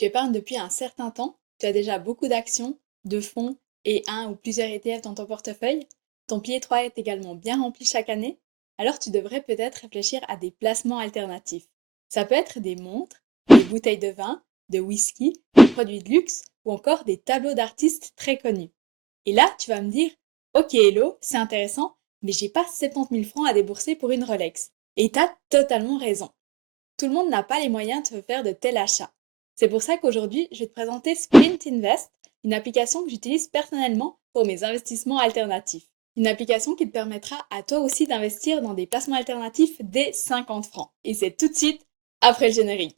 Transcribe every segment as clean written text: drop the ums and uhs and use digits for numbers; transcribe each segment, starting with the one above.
Tu épargnes depuis un certain temps, tu as déjà beaucoup d'actions, de fonds et un ou plusieurs ETF dans ton portefeuille. Ton pilier 3 est également bien rempli chaque année, alors tu devrais peut-être réfléchir à des placements alternatifs. Ça peut être des montres, des bouteilles de vin, de whisky, des produits de luxe ou encore des tableaux d'artistes très connus. Et là, tu vas me dire, ok Hello, c'est intéressant, mais j'ai pas 70 000 francs à débourser pour une Rolex. Et t'as totalement raison. Tout le monde n'a pas les moyens de faire de tels achats. C'est pour ça qu'aujourd'hui, je vais te présenter Splint Invest, une application que j'utilise personnellement pour mes investissements alternatifs. Une application qui te permettra à toi aussi d'investir dans des placements alternatifs dès 50 francs. Et c'est tout de suite après le générique.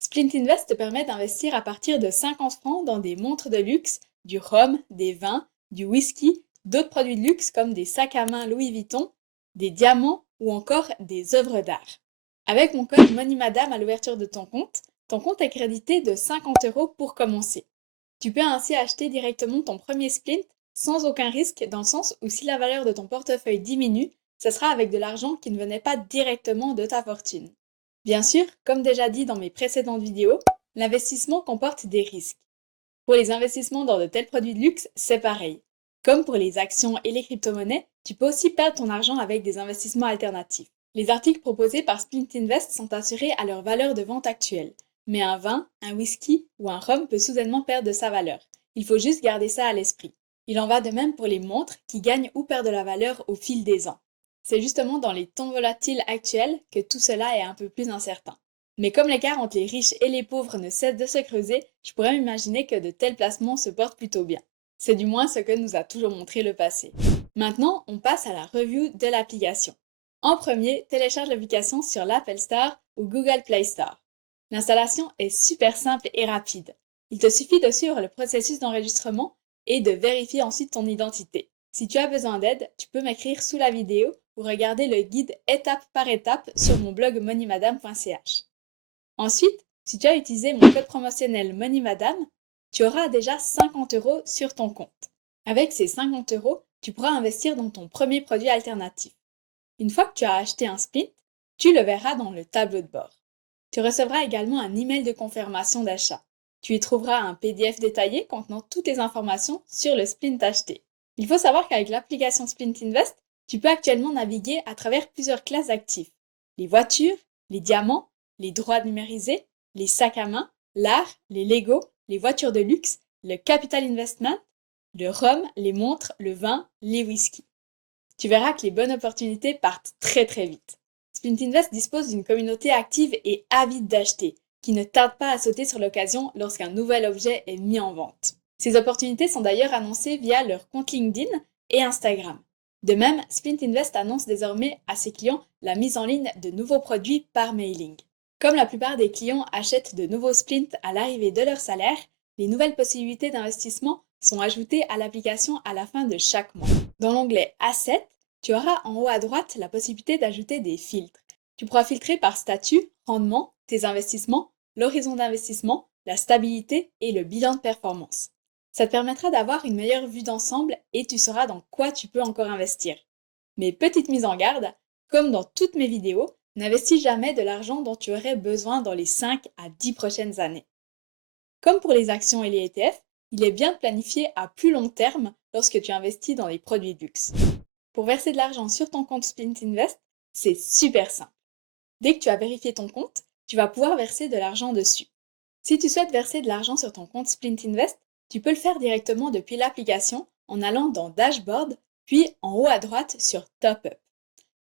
Splint Invest te permet d'investir à partir de 50 francs dans des montres de luxe, du rhum, des vins, du whisky, d'autres produits de luxe comme des sacs à main Louis Vuitton, des diamants ou encore des œuvres d'art. Avec mon code MoneyMadame à l'ouverture de ton compte est crédité de 50 euros pour commencer. Tu peux ainsi acheter directement ton premier Splint sans aucun risque dans le sens où si la valeur de ton portefeuille diminue, ce sera avec de l'argent qui ne venait pas directement de ta fortune. Bien sûr, comme déjà dit dans mes précédentes vidéos, l'investissement comporte des risques. Pour les investissements dans de tels produits de luxe, c'est pareil. Comme pour les actions et les crypto-monnaies, tu peux aussi perdre ton argent avec des investissements alternatifs. Les articles proposés par Splint Invest sont assurés à leur valeur de vente actuelle. Mais un vin, un whisky ou un rhum peut soudainement perdre de sa valeur. Il faut juste garder ça à l'esprit. Il en va de même pour les montres qui gagnent ou perdent de la valeur au fil des ans. C'est justement dans les temps volatiles actuels que tout cela est un peu plus incertain. Mais comme l'écart entre les riches et les pauvres ne cesse de se creuser, je pourrais m'imaginer que de tels placements se portent plutôt bien. C'est du moins ce que nous a toujours montré le passé. Maintenant, on passe à la review de l'application. En premier, télécharge l'application sur l'Apple Store ou Google Play Store. L'installation est super simple et rapide. Il te suffit de suivre le processus d'enregistrement et de vérifier ensuite ton identité. Si tu as besoin d'aide, tu peux m'écrire sous la vidéo ou regarder le guide étape par étape sur mon blog moneymadame.ch. Ensuite, si tu as utilisé mon code promotionnel MoneyMadame, tu auras déjà 50 euros sur ton compte. Avec ces 50 euros, tu pourras investir dans ton premier produit alternatif. Une fois que tu as acheté un Splint, tu le verras dans le tableau de bord. Tu recevras également un email de confirmation d'achat. Tu y trouveras un PDF détaillé contenant toutes tes informations sur le Splint acheté. Il faut savoir qu'avec l'application Splint Invest, tu peux actuellement naviguer à travers plusieurs classes d'actifs. Les voitures, les diamants, les droits numérisés, les sacs à main, l'art, les Lego, les voitures de luxe, le capital investment, le rhum, les montres, le vin, les whisky. Tu verras que les bonnes opportunités partent très très vite. Splint Invest dispose d'une communauté active et avide d'acheter, qui ne tarde pas à sauter sur l'occasion lorsqu'un nouvel objet est mis en vente. Ces opportunités sont d'ailleurs annoncées via leur compte LinkedIn et Instagram. De même, Splint Invest annonce désormais à ses clients la mise en ligne de nouveaux produits par mailing. Comme la plupart des clients achètent de nouveaux splints à l'arrivée de leur salaire, les nouvelles possibilités d'investissement sont ajoutées à l'application à la fin de chaque mois. Dans l'onglet Assets, tu auras en haut à droite la possibilité d'ajouter des filtres. Tu pourras filtrer par statut, rendement, tes investissements, l'horizon d'investissement, la stabilité et le bilan de performance. Ça te permettra d'avoir une meilleure vue d'ensemble et tu sauras dans quoi tu peux encore investir. Mais petite mise en garde, comme dans toutes mes vidéos, n'investis jamais de l'argent dont tu aurais besoin dans les 5 à 10 prochaines années. Comme pour les actions et les ETF, il est bien de planifier à plus long terme lorsque tu investis dans les produits de luxe. Pour verser de l'argent sur ton compte Splint Invest, c'est super simple. Dès que tu as vérifié ton compte, tu vas pouvoir verser de l'argent dessus. Si tu souhaites verser de l'argent sur ton compte Splint Invest, tu peux le faire directement depuis l'application en allant dans Dashboard, puis en haut à droite sur Top Up.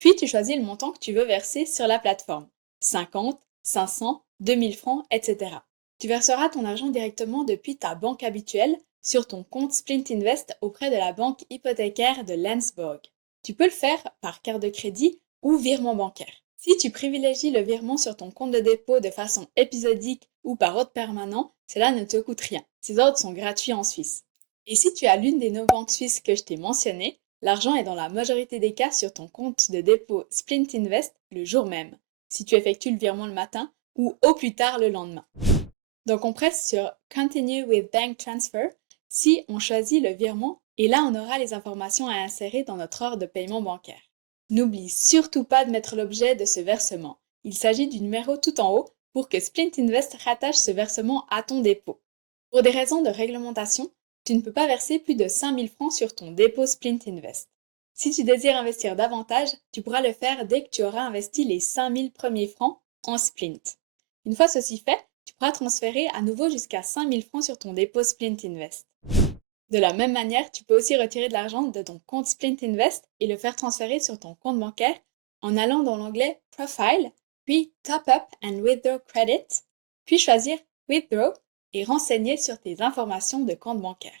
Puis tu choisis le montant que tu veux verser sur la plateforme. 50, 500, 2000 francs, etc. Tu verseras ton argent directement depuis ta banque habituelle sur ton compte Splint Invest auprès de la banque hypothécaire de Lensborg. Tu peux le faire par carte de crédit ou virement bancaire. Si tu privilégies le virement sur ton compte de dépôt de façon épisodique ou par ordre permanent, cela ne te coûte rien. Ces ordres sont gratuits en Suisse. Et si tu as l'une des 9 banques suisses que je t'ai mentionnées, l'argent est dans la majorité des cas sur ton compte de dépôt Splint Invest le jour même, si tu effectues le virement le matin ou au plus tard le lendemain. Donc on presse sur Continue with Bank Transfer si on choisit le virement Et là, on aura les informations à insérer dans notre ordre de paiement bancaire. N'oublie surtout pas de mettre l'objet de ce versement. Il s'agit du numéro tout en haut pour que Splint Invest rattache ce versement à ton dépôt. Pour des raisons de réglementation, tu ne peux pas verser plus de 5 000 francs sur ton dépôt Splint Invest. Si tu désires investir davantage, tu pourras le faire dès que tu auras investi les 5 000 premiers francs en Splint. Une fois ceci fait, tu pourras transférer à nouveau jusqu'à 5 000 francs sur ton dépôt Splint Invest. De la même manière, tu peux aussi retirer de l'argent de ton compte Splint Invest et le faire transférer sur ton compte bancaire en allant dans l'onglet Profile, puis Top Up and Withdraw Credit, puis choisir Withdraw et renseigner sur tes informations de compte bancaire.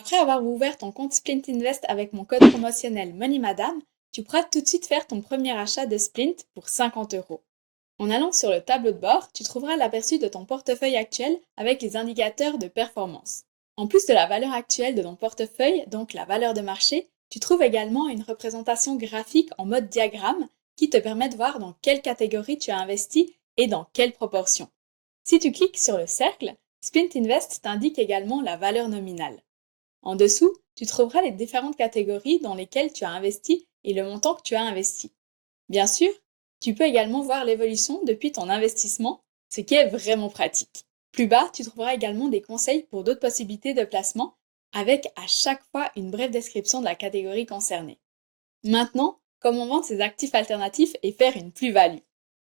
Après avoir ouvert ton compte Splint Invest avec mon code promotionnel MoneyMadam, tu pourras tout de suite faire ton premier achat de Splint pour 50 €. En allant sur le tableau de bord, tu trouveras l'aperçu de ton portefeuille actuel avec les indicateurs de performance. En plus de la valeur actuelle de ton portefeuille, donc la valeur de marché, tu trouves également une représentation graphique en mode diagramme qui te permet de voir dans quelle catégorie tu as investi et dans quelle proportion. Si tu cliques sur le cercle, Splint Invest t'indique également la valeur nominale. En dessous, tu trouveras les différentes catégories dans lesquelles tu as investi et le montant que tu as investi. Bien sûr, tu peux également voir l'évolution depuis ton investissement, ce qui est vraiment pratique. Plus bas, tu trouveras également des conseils pour d'autres possibilités de placement, avec à chaque fois une brève description de la catégorie concernée. Maintenant, comment vendre ces actifs alternatifs et faire une plus-value?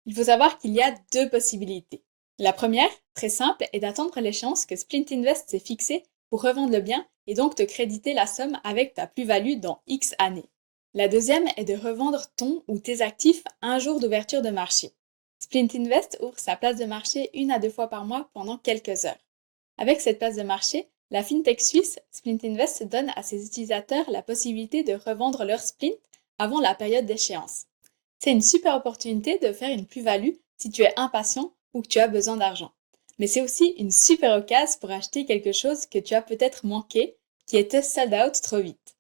Il faut savoir qu'il y a deux possibilités. La première, très simple, est d'attendre l'échéance que Splint Invest s'est fixée pour revendre le bien et donc te créditer la somme avec ta plus-value dans X années. La deuxième est de revendre ton ou tes actifs un jour d'ouverture de marché. Splint Invest ouvre sa place de marché 1 à 2 fois par mois pendant quelques heures. Avec cette place de marché, la fintech suisse Splint Invest donne à ses utilisateurs la possibilité de revendre leur Splint avant la période d'échéance. C'est une super opportunité de faire une plus-value si tu es impatient ou que tu as besoin d'argent. Mais c'est aussi une super occasion pour acheter quelque chose que tu as peut-être manqué, qui était sold out trop vite.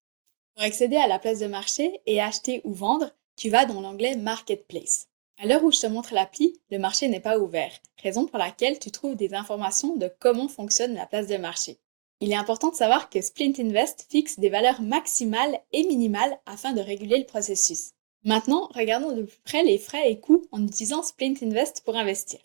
Pour accéder à la place de marché et acheter ou vendre, tu vas dans l'onglet Marketplace. À l'heure où je te montre l'appli, le marché n'est pas ouvert, raison pour laquelle tu trouves des informations de comment fonctionne la place de marché. Il est important de savoir que Splint Invest fixe des valeurs maximales et minimales afin de réguler le processus. Maintenant, regardons de plus près les frais et coûts en utilisant Splint Invest pour investir.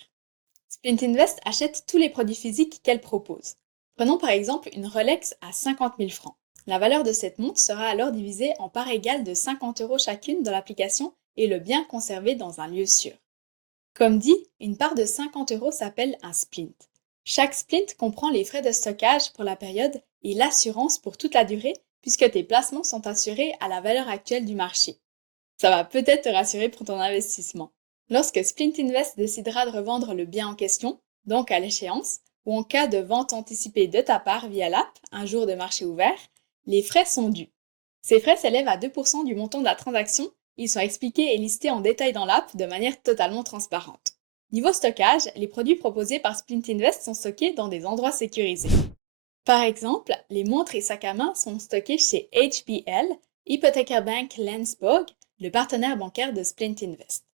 Splint Invest achète tous les produits physiques qu'elle propose. Prenons par exemple une Rolex à 50 000 francs. La valeur de cette montre sera alors divisée en parts égales de 50 € chacune dans l'application et le bien conservé dans un lieu sûr. Comme dit, une part de 50 € s'appelle un splint. Chaque splint comprend les frais de stockage pour la période et l'assurance pour toute la durée puisque tes placements sont assurés à la valeur actuelle du marché. Ça va peut-être te rassurer pour ton investissement. Lorsque Splint Invest décidera de revendre le bien en question, donc à l'échéance, ou en cas de vente anticipée de ta part via l'app, un jour de marché ouvert, les frais sont dus. Ces frais s'élèvent à 2% du montant de la transaction. Ils sont expliqués et listés en détail dans l'app de manière totalement transparente. Niveau stockage, les produits proposés par Splint Invest sont stockés dans des endroits sécurisés. Par exemple, les montres et sacs à main sont stockés chez HBL, Hypotheca Bank Lensburg, le partenaire bancaire de Splint Invest.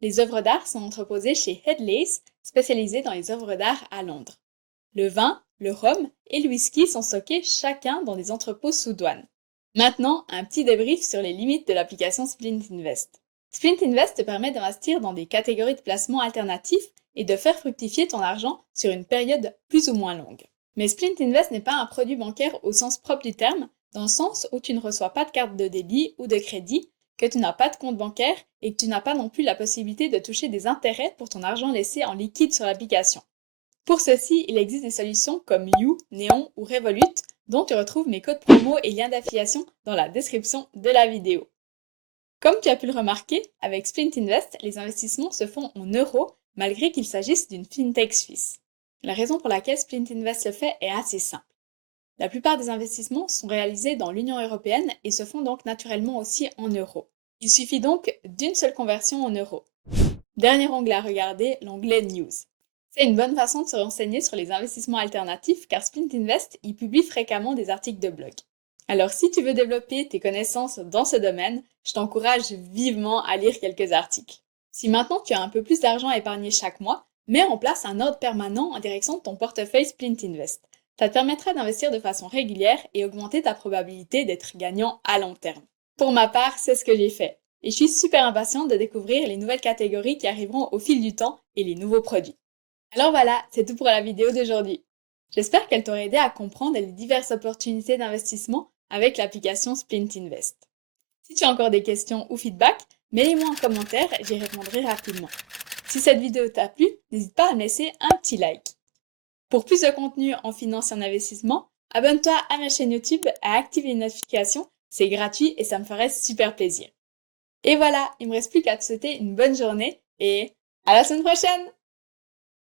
Les œuvres d'art sont entreposées chez Headlace, spécialisé dans les œuvres d'art à Londres. Le vin, le rhum et le whisky sont stockés chacun dans des entrepôts sous douane. Maintenant, un petit débrief sur les limites de l'application Splint Invest. Splint Invest te permet d'investir dans des catégories de placements alternatifs et de faire fructifier ton argent sur une période plus ou moins longue. Mais Splint Invest n'est pas un produit bancaire au sens propre du terme, dans le sens où tu ne reçois pas de carte de débit ou de crédit, que tu n'as pas de compte bancaire et que tu n'as pas non plus la possibilité de toucher des intérêts pour ton argent laissé en liquide sur l'application. Pour ceci, il existe des solutions comme You, Neon ou Revolut, dont tu retrouves mes codes promo et liens d'affiliation dans la description de la vidéo. Comme tu as pu le remarquer, avec Splint Invest, les investissements se font en euros malgré qu'il s'agisse d'une fintech suisse. La raison pour laquelle Splint Invest le fait est assez simple. La plupart des investissements sont réalisés dans l'Union européenne et se font donc naturellement aussi en euros. Il suffit donc d'une seule conversion en euros. Dernier onglet à regarder, l'onglet News. C'est une bonne façon de se renseigner sur les investissements alternatifs car Splint Invest y publie fréquemment des articles de blog. Alors si tu veux développer tes connaissances dans ce domaine, je t'encourage vivement à lire quelques articles. Si maintenant tu as un peu plus d'argent à épargner chaque mois, mets en place un ordre permanent en direction de ton portefeuille Splint Invest. Ça te permettra d'investir de façon régulière et augmenter ta probabilité d'être gagnant à long terme. Pour ma part, c'est ce que j'ai fait. Et je suis super impatiente de découvrir les nouvelles catégories qui arriveront au fil du temps et les nouveaux produits. Alors voilà, c'est tout pour la vidéo d'aujourd'hui. J'espère qu'elle t'aura aidé à comprendre les diverses opportunités d'investissement avec l'application Splint Invest. Si tu as encore des questions ou feedback, mets-les-moi en commentaire, j'y répondrai rapidement. Si cette vidéo t'a plu, n'hésite pas à me laisser un petit like. Pour plus de contenu en finance et en investissement, abonne-toi à ma chaîne YouTube et active les notifications, c'est gratuit et ça me ferait super plaisir. Et voilà, il me reste plus qu'à te souhaiter une bonne journée et à la semaine prochaine!